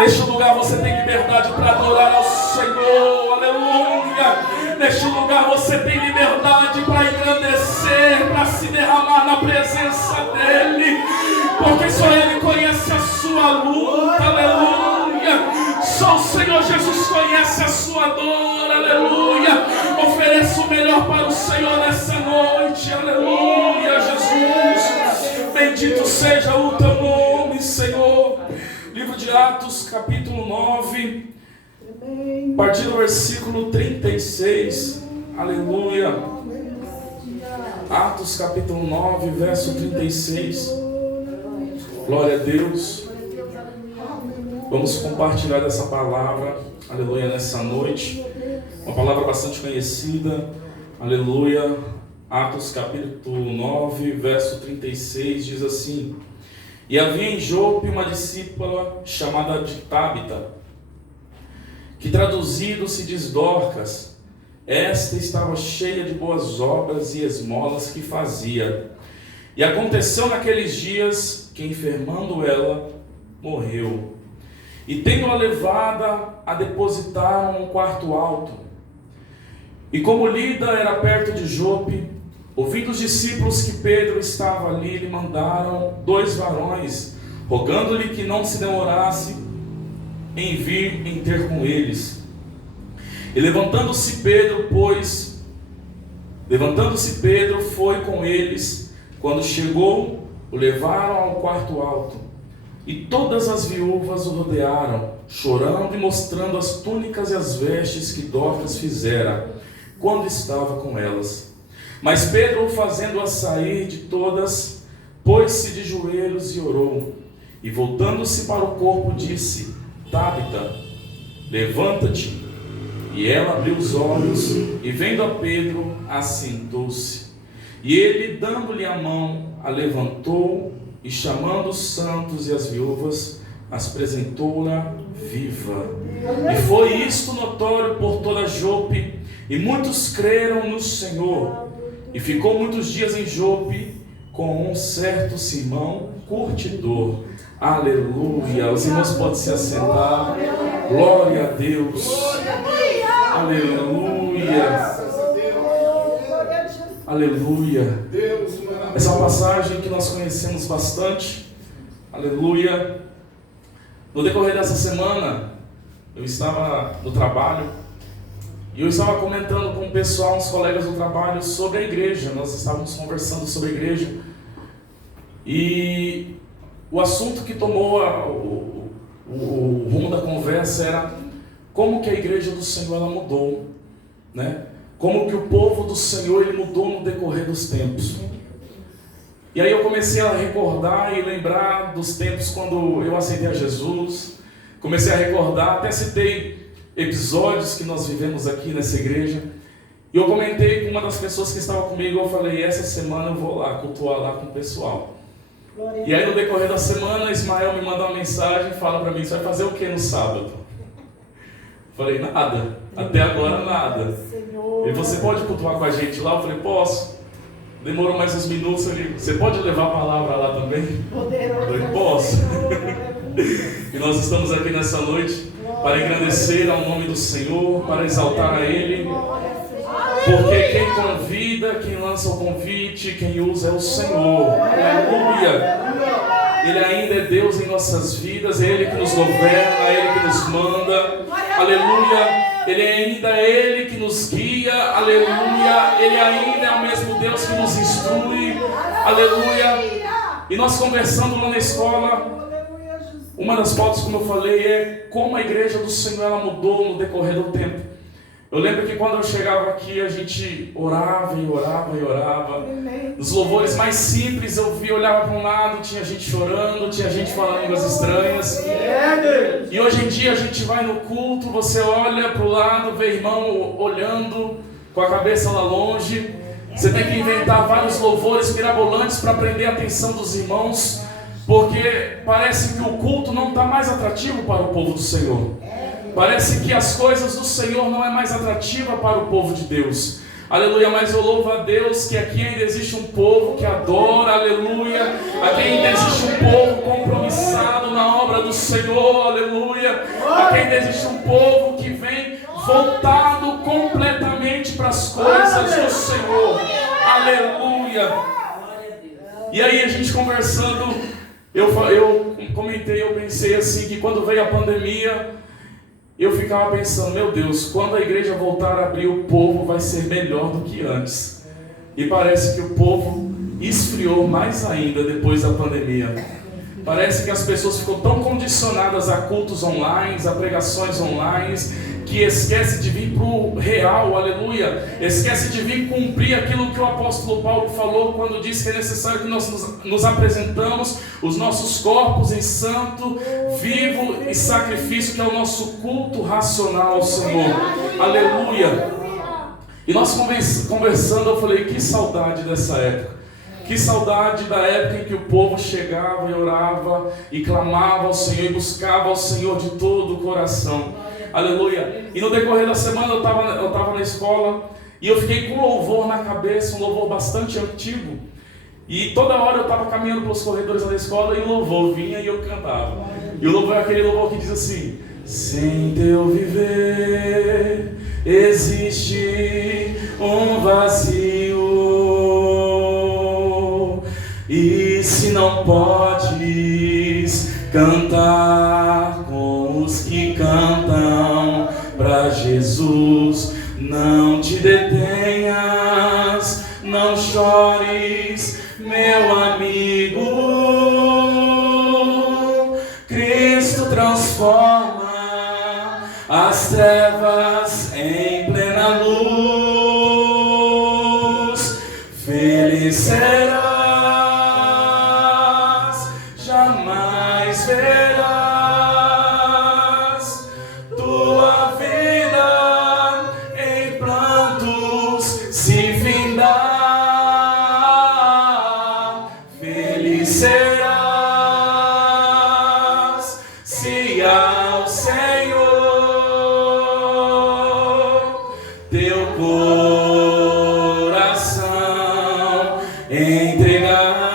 Neste lugar você tem liberdade para adorar ao Senhor, aleluia. Neste lugar você tem liberdade para engrandecer, para se derramar na presença dEle, porque só Ele conhece a sua luta, aleluia. Só o Senhor Jesus conhece a sua dor, aleluia. Ofereça o melhor para o Senhor nessa noite, aleluia, Jesus. Bendito seja o teu nome, Senhor. Livro de Atos, capítulo 9, a partir do versículo 36, aleluia. Atos, capítulo 9, verso 36. Glória a Deus. Vamos compartilhar essa palavra, aleluia, nessa noite. Uma palavra bastante conhecida, aleluia. Atos, capítulo 9, verso 36, diz assim: E havia em Jope uma discípula chamada de Tábita, que traduzido se diz Dorcas. Esta estava cheia de boas obras e esmolas que fazia. E aconteceu naqueles dias que, enfermando ela, morreu. E tendo-a levada, a depositaram num quarto alto. E como Lida era perto de Jope, ouvindo os discípulos que Pedro estava ali, lhe mandaram 2 varões, rogando-lhe que não se demorasse em vir em ter com eles. E levantando-se Pedro, foi com eles. Quando chegou, o levaram ao quarto alto. E todas as viúvas o rodearam, chorando e mostrando as túnicas e as vestes que Dorcas fizera, quando estava com elas. Mas Pedro, fazendo-a sair de todas, pôs-se de joelhos e orou. E voltando-se para o corpo, disse: Tábita, levanta-te. E ela abriu os olhos, e vendo a Pedro, assentou-se. E ele, dando-lhe a mão, a levantou, e chamando os santos e as viúvas, as apresentou-na viva. E foi isto notório por toda Jope, e muitos creram no Senhor. E ficou muitos dias em Jope com um certo Simão curtidor. Aleluia. Os irmãos podem se assentar. Glória a Deus. Aleluia. Aleluia. Essa passagem que nós conhecemos bastante. Aleluia. No decorrer dessa semana, eu estava no trabalho e eu estava comentando com o pessoal, uns colegas do trabalho, sobre a igreja. Nós estávamos conversando sobre a igreja. E o assunto que tomou o rumo da conversa era como que a igreja do Senhor ela mudou, né? Como que o povo do Senhor ele mudou no decorrer dos tempos. E aí eu comecei a recordar e lembrar dos tempos quando eu aceitei a Jesus. Comecei a recordar, até citei episódios que nós vivemos aqui nessa igreja. E eu comentei com uma das pessoas que estava comigo, eu falei: essa semana eu vou lá, cultuar lá com o pessoal. E aí no decorrer da semana, Ismael me manda uma mensagem e fala para mim: você vai fazer o que no sábado? Falei: nada, até agora nada. E você pode cultuar com a gente lá? Eu falei: posso. Demorou mais uns minutos ali. Você pode levar a palavra lá também? Eu falei: posso. E nós estamos aqui nessa noite para engrandecer ao nome do Senhor, para exaltar a Ele. Porque quem convida, quem lança o convite, quem usa é o Senhor. Aleluia. Ele ainda é Deus em nossas vidas, é Ele que nos governa, é Ele que nos manda. Aleluia. Ele ainda é Ele que nos guia. Aleluia. Ele ainda é o mesmo Deus que nos instrui. Aleluia. E nós conversando lá na escola, uma das pautas, como eu falei, é como a igreja do Senhor ela mudou no decorrer do tempo. Eu lembro que quando eu chegava aqui, a gente orava e orava e orava. Nos louvores mais simples, eu olhava para um lado, tinha gente chorando, tinha gente falando línguas estranhas. E hoje em dia a gente vai no culto, você olha para o lado, vê irmão olhando com a cabeça lá longe. Você tem que inventar vários louvores mirabolantes para prender a atenção dos irmãos, porque parece que o culto não está mais atrativo para o povo do Senhor. Parece que as coisas do Senhor não é mais atrativa para o povo de Deus. aleluia, mas eu louvo a Deus que aqui ainda existe um povo que adora, aleluia, aqui ainda existe um povo compromissado na obra do Senhor, aleluia, aqui ainda existe um povo que vem voltado completamente para as coisas do Senhor, aleluia. E aí a gente conversando, eu comentei, eu pensei assim, que quando veio a pandemia, eu ficava pensando, meu Deus, quando a igreja voltar a abrir, o povo vai ser melhor do que antes. E parece que o povo esfriou mais ainda depois da pandemia. Parece que as pessoas ficam tão condicionadas a cultos online, a pregações online, que esquece de vir para o real, aleluia, esquece de vir cumprir aquilo que o apóstolo Paulo falou quando disse que é necessário que nós nos apresentamos os nossos corpos em santo, vivo e sacrifício, que é o nosso culto racional ao Senhor, aleluia. E nós conversando, eu falei, que saudade dessa época. Que saudade da época em que o povo chegava e orava e clamava ao Senhor e buscava ao Senhor de todo o coração. Aleluia. E no decorrer da semana eu estava na escola e eu fiquei com um louvor na cabeça, um louvor bastante antigo. E toda hora eu estava caminhando pelos corredores da escola e o louvor vinha e eu cantava. E o louvor é aquele louvor que diz assim: sem teu viver existe um vazio. E se não podes cantar com os que cantam pra Jesus, não te detenhas, não chores, meu amigo. Cristo transforma as trevas em plena luz. Feliz será, verás tua vida em prantos se findar. Feliz serás se ao Senhor teu coração entregar.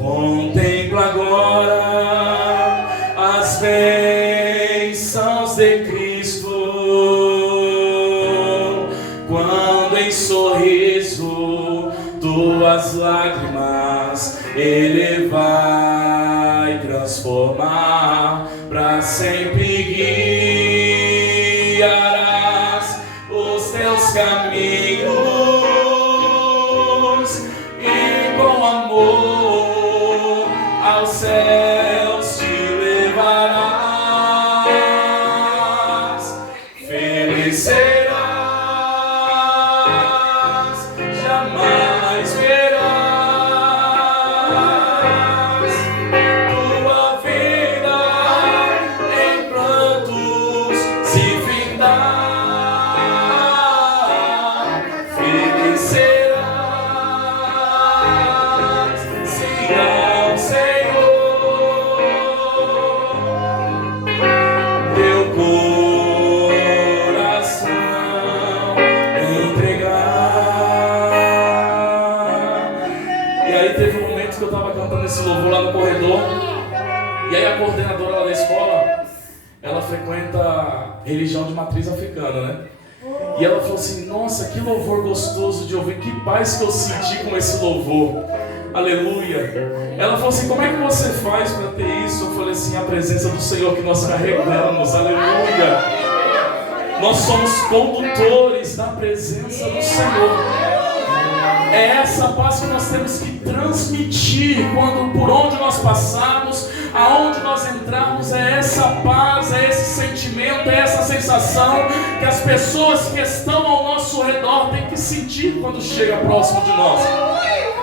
Contempla agora as bênçãos de Cristo, quando em sorriso tuas lágrimas Ele vai transformar, para sempre guiarás os teus caminhos e com amor aos céus te levarás. Feliz serás, jamais verás tua vida em prantos se findar. Feliz serás se ao Senhor teu coração entregar. E aí teve um momento que eu estava cantando esse louvor lá no corredor, e aí a coordenadora lá da escola, ela frequenta a religião de matriz africana, né? E ela falou assim, nossa, que louvor gostoso de ouvir, que paz que eu senti com esse louvor. Aleluia. Ela falou assim, como é que você faz para ter isso? Eu falei assim, a presença do Senhor que nós carregamos. Aleluia. Nós somos condutores da presença do Senhor. É essa paz que nós temos que transmitir por onde nós passarmos, aonde nós entrarmos. É essa paz, é esse sentimento, é essa sensação que as pessoas que estão ao nosso redor têm que sentir quando chega próximo de nós.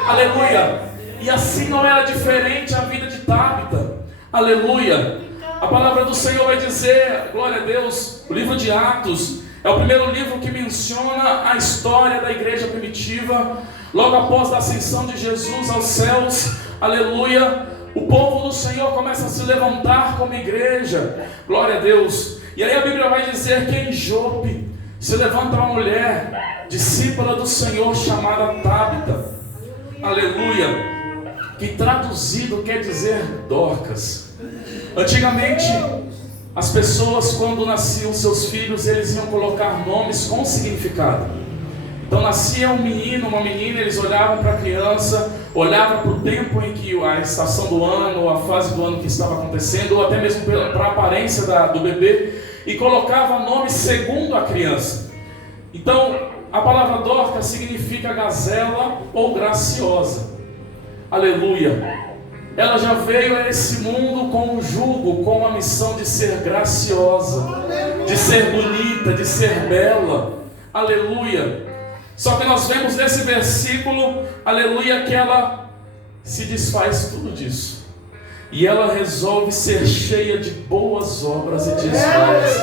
Aleluia. E assim não era diferente a vida de Tabita. Aleluia. A palavra do Senhor vai dizer, glória a Deus, o livro de Atos é o primeiro livro que menciona a história da igreja primitiva. Logo após a ascensão de Jesus aos céus, aleluia, o povo do Senhor começa a se levantar como igreja, glória a Deus. E aí a Bíblia vai dizer que em Jope Se levanta uma mulher, discípula do Senhor, chamada Tábita, aleluia, que traduzido quer dizer Dorcas. Antigamente, as pessoas, quando nasciam seus filhos, eles iam colocar nomes com significado. Então nascia um menino, uma menina, eles olhavam para a criança, olhavam para o tempo em que a estação do ano, a fase do ano que estava acontecendo, ou até mesmo para a aparência do bebê, e colocava nome segundo a criança. Então a palavra Dorcas significa gazela ou graciosa. Aleluia. Ela já veio a esse mundo com um jugo, com a missão de ser graciosa, de ser bonita, de ser bela. Aleluia. Só que nós vemos nesse versículo, aleluia, que ela se desfaz tudo disso. E ela resolve ser cheia de boas obras e de esmolas.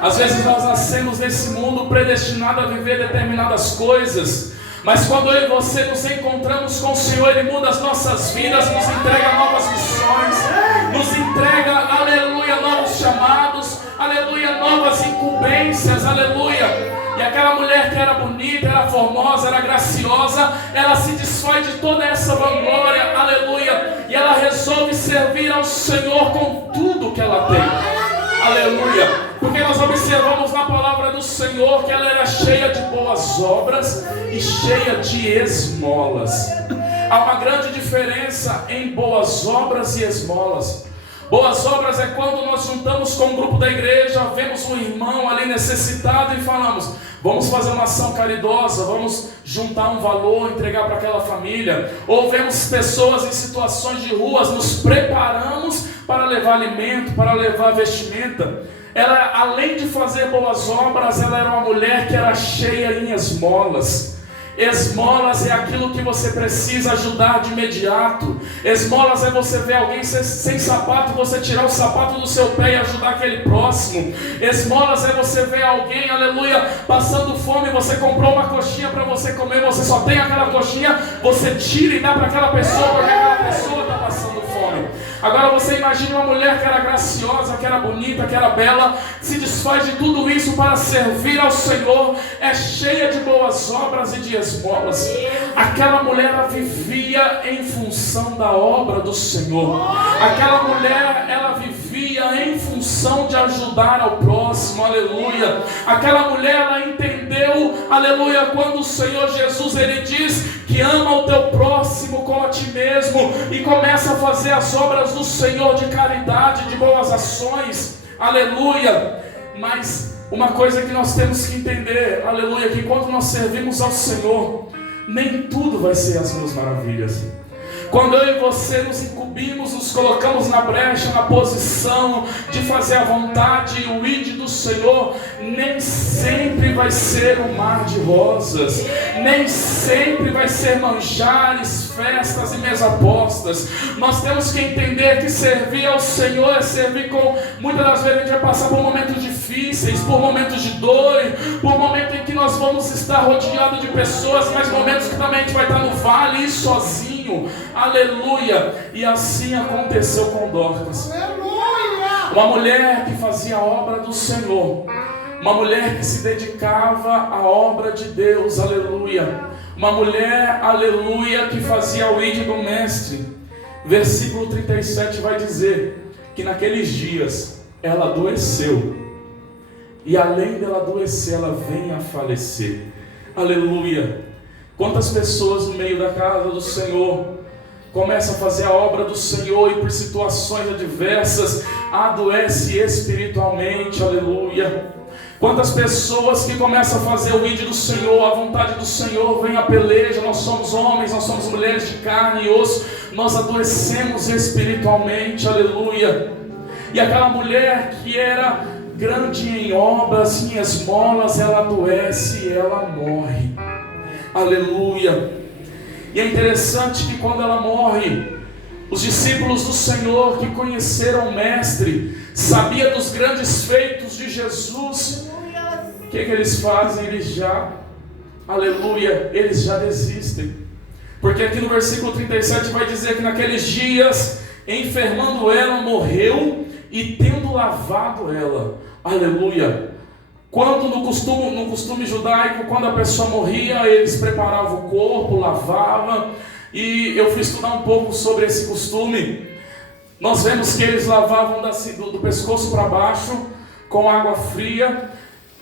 Às vezes nós nascemos nesse mundo predestinado a viver determinadas coisas, mas quando eu e você nos encontramos com o Senhor, Ele muda as nossas vidas, nos entrega novas missões, nos entrega, aleluia, novos chamados, aleluia, novas incumbências, aleluia. E aquela mulher que era bonita, era formosa, era graciosa, ela se desfaz de toda essa vanglória, aleluia, e ela resolve servir ao Senhor com tudo que ela tem, aleluia. Porque nós observamos na palavra do Senhor que ela era cheia de boas obras e cheia de esmolas. Há uma grande diferença em boas obras e esmolas. Boas obras é quando nós juntamos com um grupo da igreja, vemos um irmão ali necessitado e falamos: vamos fazer uma ação caridosa, vamos juntar um valor, entregar para aquela família. Ou vemos pessoas em situações de ruas, nos preparamos para levar alimento, para levar vestimenta. Ela, além de fazer boas obras, ela era uma mulher que era cheia em esmolas. Esmolas é aquilo que você precisa ajudar de imediato. Esmolas é você ver alguém sem sapato, você tirar o sapato do seu pé e ajudar aquele próximo. Esmolas é você ver alguém, aleluia, passando fome, você comprou uma coxinha para você comer, você só tem aquela coxinha, você tira e dá para aquela pessoa, porque aquela pessoa está passando fome. Agora você imagine uma mulher que era graciosa, que era bonita, que era bela, se desfaz de tudo isso para servir ao Senhor, é cheia de boas obras e de esmolas. Aquela mulher, ela vivia em função da obra do Senhor. Aquela mulher, ela vivia em função de ajudar ao próximo, aleluia. Aquela mulher, ela entendeu, aleluia, quando o Senhor Jesus, Ele diz que ama o teu próximo como a ti mesmo, e começa a fazer as obras do Senhor de caridade, de boas ações, aleluia. Mas uma coisa que nós temos que entender, aleluia, que quando nós servimos ao Senhor, nem tudo vai ser as mil maravilhas. Quando eu e você nos incumbimos, nos colocamos na brecha, na posição de fazer a vontade e o ide do Senhor, nem sempre vai ser um mar de rosas, nem sempre vai ser manjares, festas e mesa postas. Nós temos que entender que servir ao Senhor é servir com... Muitas das vezes a gente vai passar por momentos difíceis, por momentos de dor, por momentos em que nós vamos estar rodeados de pessoas, mas momentos que também a gente vai estar no vale e sozinho. Aleluia. E assim aconteceu com Dorcas. Uma mulher que fazia a obra do Senhor, uma mulher que se dedicava à obra de Deus, aleluia. Uma mulher, aleluia, que fazia o ide do mestre. Versículo 37 vai dizer que naqueles dias ela adoeceu, e além dela adoecer, ela vem a falecer. Aleluia. Quantas pessoas no meio da casa do Senhor começam a fazer a obra do Senhor e por situações adversas adoece espiritualmente, aleluia. Quantas pessoas que começam a fazer o ide do Senhor, a vontade do Senhor, vem a peleja, nós somos homens, nós somos mulheres de carne e osso, nós adoecemos espiritualmente, aleluia. E aquela mulher que era grande em obras, em esmolas, ela adoece e ela morre. Aleluia. E é interessante que quando ela morre, os discípulos do Senhor que conheceram o Mestre, sabiam dos grandes feitos de Jesus, o que eles fazem? Eles já, aleluia, eles já desistem. Porque aqui no versículo 37 vai dizer que naqueles dias, enfermando ela, morreu, e tendo lavado ela, aleluia, Quando no costume judaico, quando a pessoa morria, eles preparavam o corpo, lavavam, e eu fui estudar um pouco sobre esse costume. Nós vemos que eles lavavam do pescoço para baixo com água fria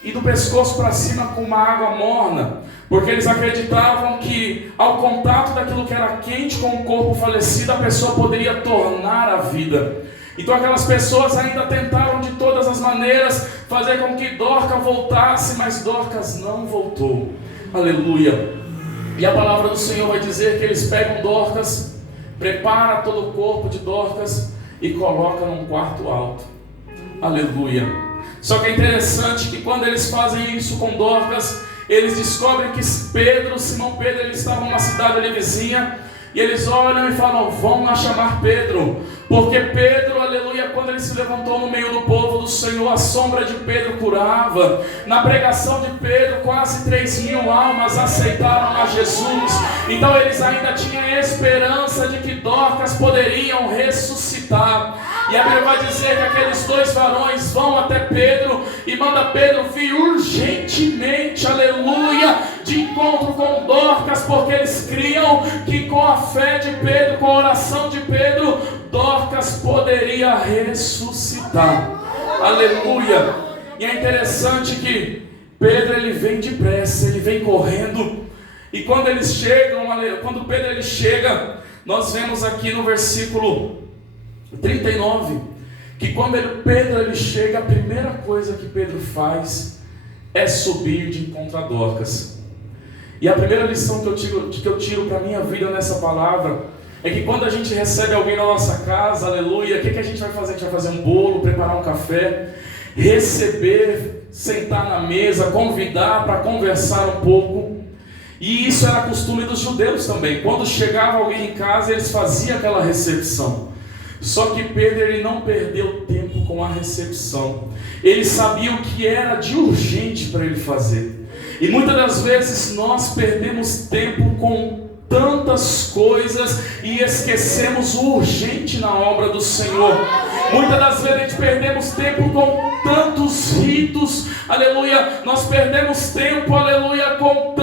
e do pescoço para cima com uma água morna, porque eles acreditavam que ao contato daquilo que era quente com o corpo falecido, a pessoa poderia tornar a vida. Então aquelas pessoas ainda tentaram de todas as maneiras fazer com que Dorcas voltasse, mas Dorcas não voltou. Aleluia. E a palavra do Senhor vai dizer que eles pegam Dorcas, prepara todo o corpo de Dorcas e coloca num quarto alto. Aleluia. Só que é interessante que quando eles fazem isso com Dorcas, eles descobrem que Simão Pedro, eles estavam numa cidade ali vizinha, e eles olham e falam: vão lá chamar Pedro, porque Pedro, aleluia, quando ele se levantou no meio do povo do Senhor, a sombra de Pedro curava. Na pregação de Pedro, quase 3.000 almas aceitaram a Jesus. Então eles ainda tinham esperança de que Dorcas poderiam ressuscitar. E a Bíblia vai dizer que aqueles 2 varões vão até Pedro e manda Pedro vir urgentemente, aleluia, de encontro com Dorcas, porque eles criam que com a fé de Pedro, com a oração de Pedro, Dorcas poderia ressuscitar. Aleluia. E é interessante que Pedro, ele vem depressa, ele vem correndo. E quando eles chegam, quando Pedro ele chega, nós vemos aqui no versículo 39, que quando Pedro ele chega, a primeira coisa que Pedro faz é subir de encontro a Dorcas. E a primeira lição que eu tiro para a minha vida nessa palavra é que quando a gente recebe alguém na nossa casa, aleluia, o que a gente vai fazer? A gente vai fazer um bolo, preparar um café, receber, sentar na mesa, convidar para conversar um pouco. E isso era costume dos judeus também. Quando chegava alguém em casa, eles faziam aquela recepção. Só que Pedro, ele não perdeu tempo com a recepção. Ele sabia o que era de urgente para ele fazer. E muitas das vezes nós perdemos tempo com tantas coisas e esquecemos o urgente na obra do Senhor. Muitas das vezes a gente perdemos tempo com tantos ritos, aleluia. Nós perdemos tempo, aleluia, com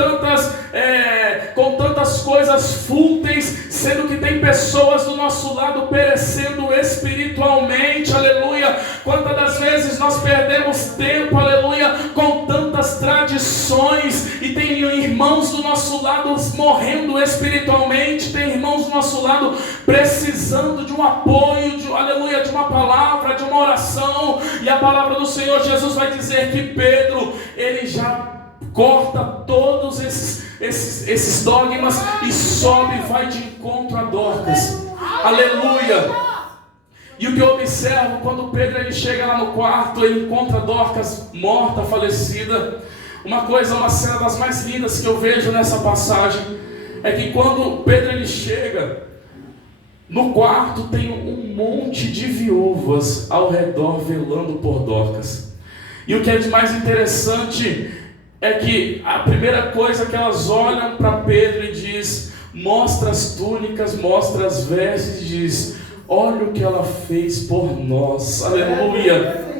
tantas coisas fúteis, sendo que tem pessoas do nosso lado perecendo espiritualmente, aleluia. Quantas das vezes nós perdemos tempo, aleluia, com tantas tradições, e tem irmãos do nosso lado morrendo espiritualmente, tem irmãos do nosso lado precisando de um apoio, aleluia, de uma palavra, de uma oração. E a palavra do Senhor Jesus vai dizer que Pedro, ele já corta todos esses dogmas e sobe e vai de encontro a Dorcas. Aleluia. E o que eu observo, quando Pedro ele chega lá no quarto, ele encontra Dorcas morta, falecida. Uma cena das mais lindas que eu vejo nessa passagem é que quando Pedro ele chega no quarto, tem um monte de viúvas ao redor velando por Dorcas. E o que é de mais interessante é que a primeira coisa que elas olham para Pedro e diz: mostra as túnicas, mostra as vestes, e diz: olha o que ela fez por nós. Aleluia.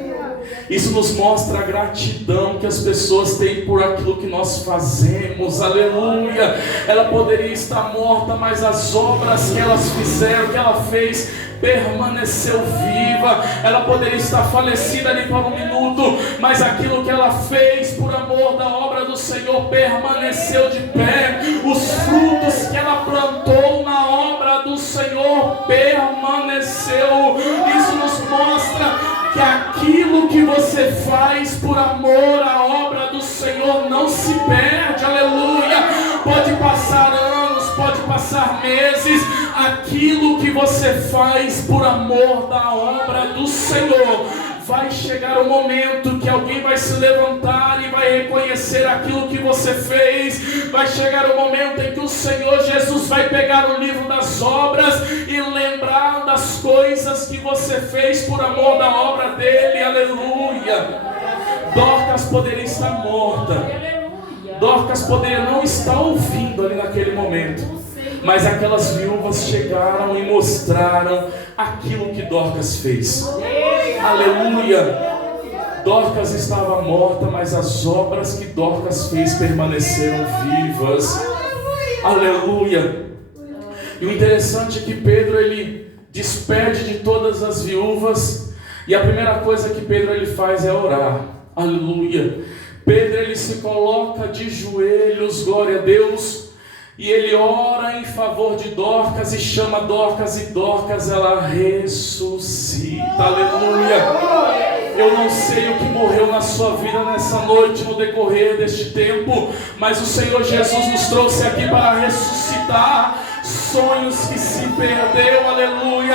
Isso nos mostra a gratidão que as pessoas têm por aquilo que nós fazemos. Aleluia. Ela poderia estar morta, mas as obras que elas fizeram, que ela fez, permaneceu viva. Ela poderia estar falecida ali por um minuto, mas aquilo que ela fez por amor da obra do Senhor permaneceu de pé. Os frutos que ela plantou na obra do Senhor permaneceu. Isso nos mostra que aquilo que você faz por amor à obra do Senhor não se perde. Aleluia. Pode passar anos, pode passar meses, aquilo que você faz por amor da obra do Senhor, vai chegar o momento que alguém vai se levantar e vai reconhecer aquilo que você fez. Vai chegar o momento em que o Senhor Jesus vai pegar o livro das obras e lembrar das coisas que você fez por amor da obra dele. Aleluia. Dorcas poderia estar morta, Dorcas poderia não estar ouvindo ali naquele momento, mas aquelas viúvas chegaram e mostraram aquilo que Dorcas fez. Aleluia. Dorcas estava morta, mas as obras que Dorcas fez permaneceram vivas. Aleluia. E o interessante é que Pedro, ele despede de todas as viúvas, e a primeira coisa que Pedro ele faz é orar. Aleluia. Pedro ele se coloca de joelhos, glória a Deus, e ele ora em favor de Dorcas e chama Dorcas, e Dorcas ela ressuscita. Aleluia. Eu não sei o que morreu na sua vida nessa noite, no decorrer deste tempo, mas o Senhor Jesus nos trouxe aqui para ressuscitar sonhos que se perdeu, aleluia,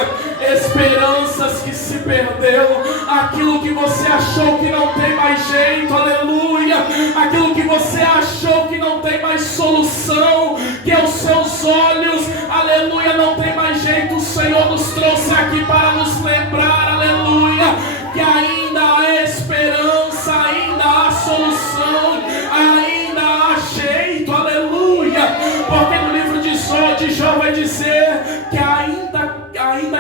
esperanças que se perdeu, aquilo que você achou que não tem mais jeito, aleluia, aquilo que você achou que não tem mais solução, que aos seus olhos, aleluia, não tem mais jeito. O Senhor nos trouxe aqui para nos lembrar, aleluia, que ainda há esperança, ainda há solução, ainda há jeito, aleluia, porque no livro de Jó vai dizer que ainda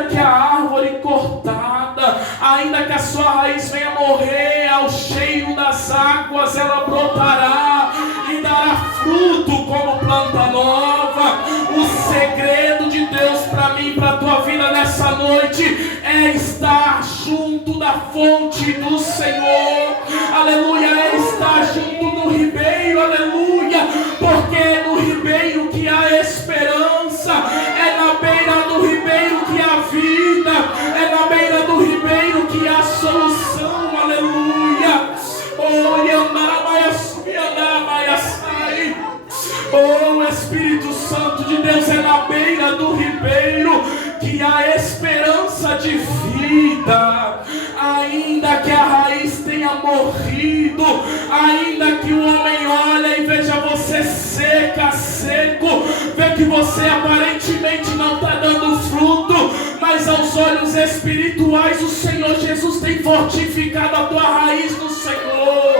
que a árvore cortada, ainda que a sua raiz venha morrer, ao cheiro das águas ela brotará e dará fruto como planta nova. O segredo de Deus para mim, para a tua vida nessa noite, é estar junto da fonte do Senhor, aleluia, é estar junto do ribeiro, aleluia, porque no ribeiro que há esperança, é na beira do ribeiro que há vida, é na beira do ribeiro que há solução, aleluia. Oh, Espírito Santo de Deus, é na beira do ribeiro que há esperança de vida. Ainda que a raiz tenha morrido, ainda que o homem olhe e veja você seca, seco, vê que você aparentemente não está dando fruto, mas aos olhos espirituais o Senhor Jesus tem fortificado a tua raiz no Senhor.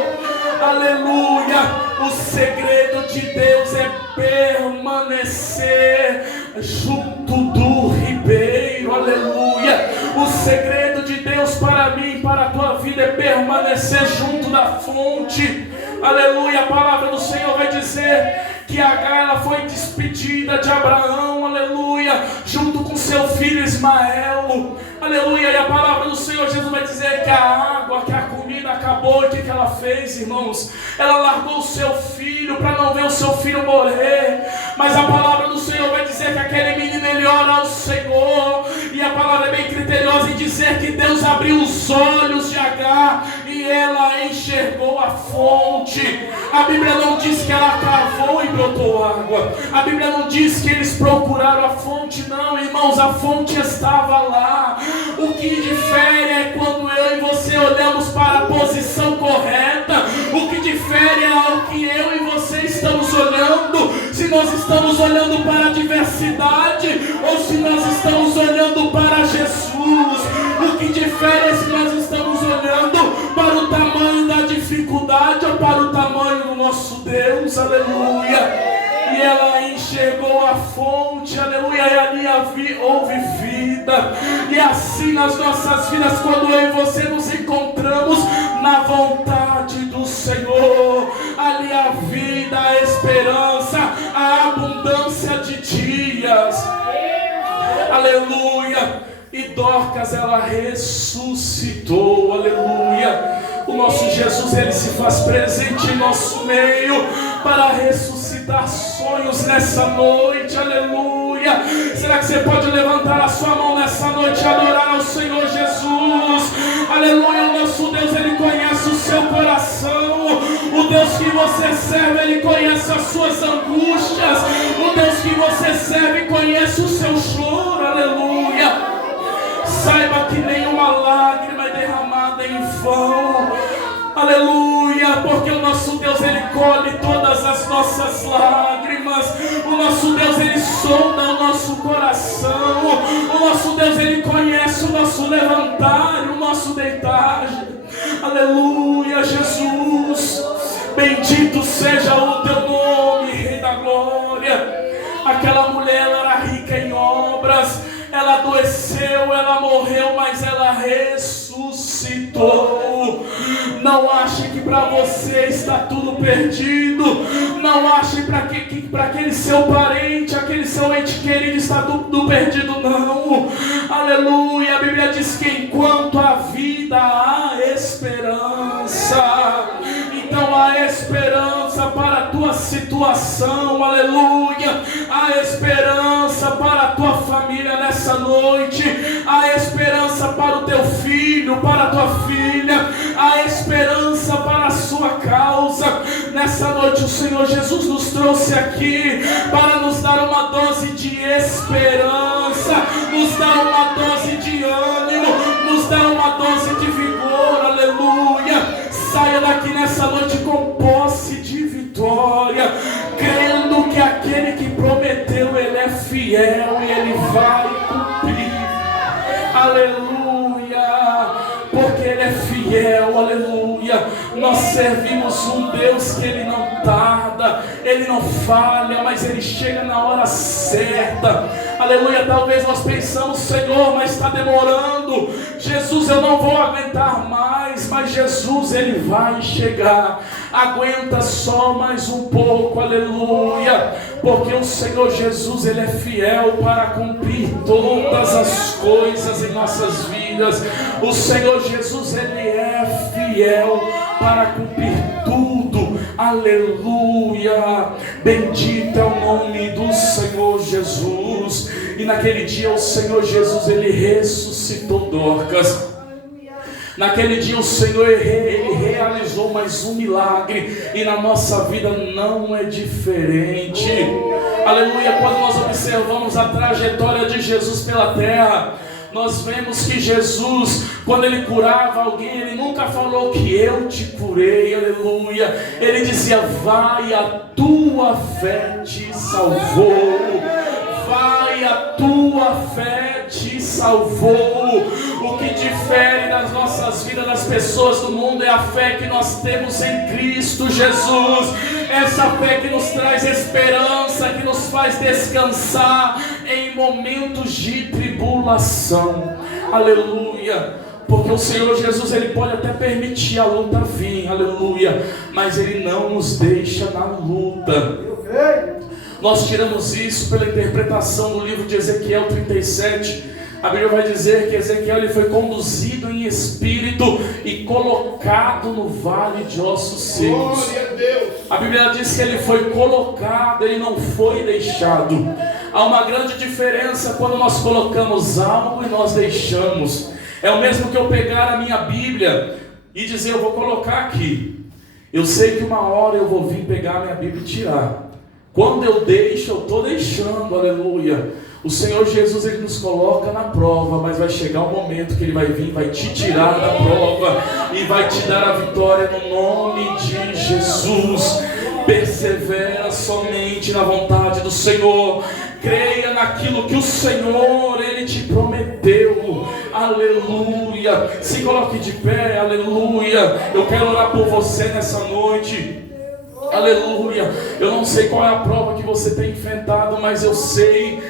Aleluia. O segredo de Deus é permanecer junto do ribeiro. Aleluia. O segredo de Deus para mim, para a tua vida, é permanecer junto da fonte. Aleluia. A palavra do Senhor vai dizer que Agar ela foi despedida de Abraão, aleluia, junto com seu filho Ismael, aleluia. E a palavra do Senhor Jesus vai dizer que a água, que a comida acabou. E o que ela fez, irmãos? Ela largou o seu filho para não ver o seu filho morrer. Mas a palavra do Senhor vai dizer que aquele menino ele ora ao Senhor, e a palavra é bem criteriosa em dizer que Deus abriu os olhos de Agar e ela enxergou a fonte. A Bíblia não diz que ela cavou e brotou água. A Bíblia não diz que eles procuraram a fonte, não, irmãos, a fonte estava lá. O que difere é quando eu e você olhamos para a posição correta. O que difere é o que eu e você estamos olhando. Se nós estamos olhando para a diversidade ou se nós estamos olhando para Jesus. O que difere é se nós estamos olhando para o tamanho da dificuldade ou para o tamanho do nosso Deus, aleluia. E ela enxergou a fonte, aleluia, e ali houve vida. E assim nas nossas vidas, quando eu e você nos encontramos na vontade do Senhor, ali a vida, a esperança, a abundância de dias, aleluia. E Dorcas ela ressuscitou, aleluia. O nosso Jesus, ele se faz presente em nosso meio para ressuscitar sonhos nessa noite, aleluia. Será que você pode levantar a sua mão nessa noite e adorar ao Senhor Jesus? Aleluia. O nosso Deus, ele conhece o seu coração. O Deus que você serve, ele conhece as suas angústias. O Deus que você serve conhece o seu choro, aleluia. Saiba que nenhuma lágrima é derramada em vão, aleluia, porque o nosso Deus, ele colhe todas as nossas lágrimas. O nosso Deus, ele sonda o nosso coração. O nosso Deus, ele conhece o nosso levantar e o nosso deitar, aleluia. Jesus, bendito seja o teu nome, Rei da glória. Aquela mulher, ela era rica em obras, ela adoeceu, ela morreu, mas ela ressuscitou. para você está tudo perdido. Não ache que para aquele seu parente, aquele seu ente querido está tudo perdido, não. Aleluia. A Bíblia diz que enquanto há vida há esperança. Então há esperança para a tua situação, aleluia. Há esperança para a tua família nessa noite. Há esperança para o teu filho, para a tua filha. Há esperança para a sua causa. Nessa noite o Senhor Jesus nos trouxe aqui para nos dar uma dose de esperança, nos dar uma dose de ânimo, nos dar uma dose de vigor, aleluia. Saia daqui nessa noite com posse de vitória, crendo que aquele que prometeu, Ele é fiel e Ele vai cumprir, aleluia, porque Ele é fiel, aleluia. Nós servimos um Deus que Ele não tarda, Ele não falha, mas Ele chega na hora certa, aleluia. Talvez nós pensamos, Senhor, mas está demorando, Jesus, eu não vou aguentar mais, mas Jesus, Ele vai chegar. Aguenta só mais um pouco, aleluia, porque o Senhor Jesus, Ele é fiel para cumprir todas as coisas em nossas vidas. O Senhor Jesus, Ele é fiel para cumprir tudo, aleluia. Bendito é o nome do Senhor Jesus. E naquele dia o Senhor Jesus, Ele ressuscitou Dorcas. Naquele dia o Senhor, Ele realizou mais um milagre, e na nossa vida não é diferente, aleluia. Quando nós observamos a trajetória de Jesus pela terra, nós vemos que Jesus, quando Ele curava alguém, Ele nunca falou que eu te curei, aleluia. Ele dizia, vai, a tua fé te salvou. Vai, a tua fé te salvou. O que difere das nossas vidas, das pessoas do mundo, é a fé que nós temos em Cristo Jesus. Essa fé que nos traz esperança, que nos faz descansar em momentos de tribulação, aleluia. Porque o Senhor Jesus, Ele pode até permitir a luta vir, aleluia, mas Ele não nos deixa na luta. Nós tiramos isso pela interpretação do livro de Ezequiel 37. A Bíblia vai dizer que Ezequiel, ele foi conduzido em espírito e colocado no vale de ossos secos. A Bíblia diz que ele foi colocado, ele não foi deixado. Há uma grande diferença quando nós colocamos algo e nós deixamos. É o mesmo que eu pegar a minha Bíblia e dizer, eu vou colocar aqui. Eu sei que uma hora eu vou vir pegar a minha Bíblia e tirar. Quando eu deixo, eu estou deixando, aleluia. O Senhor Jesus, Ele nos coloca na prova, mas vai chegar um momento que Ele vai vir, vai te tirar da prova e vai te dar a vitória no nome de Jesus. Persevera somente na vontade do Senhor. Creia naquilo que o Senhor, Ele te prometeu, aleluia. Se coloque de pé, aleluia. Eu quero orar por você nessa noite, aleluia. Eu não sei qual é a prova que você tem enfrentado, mas eu sei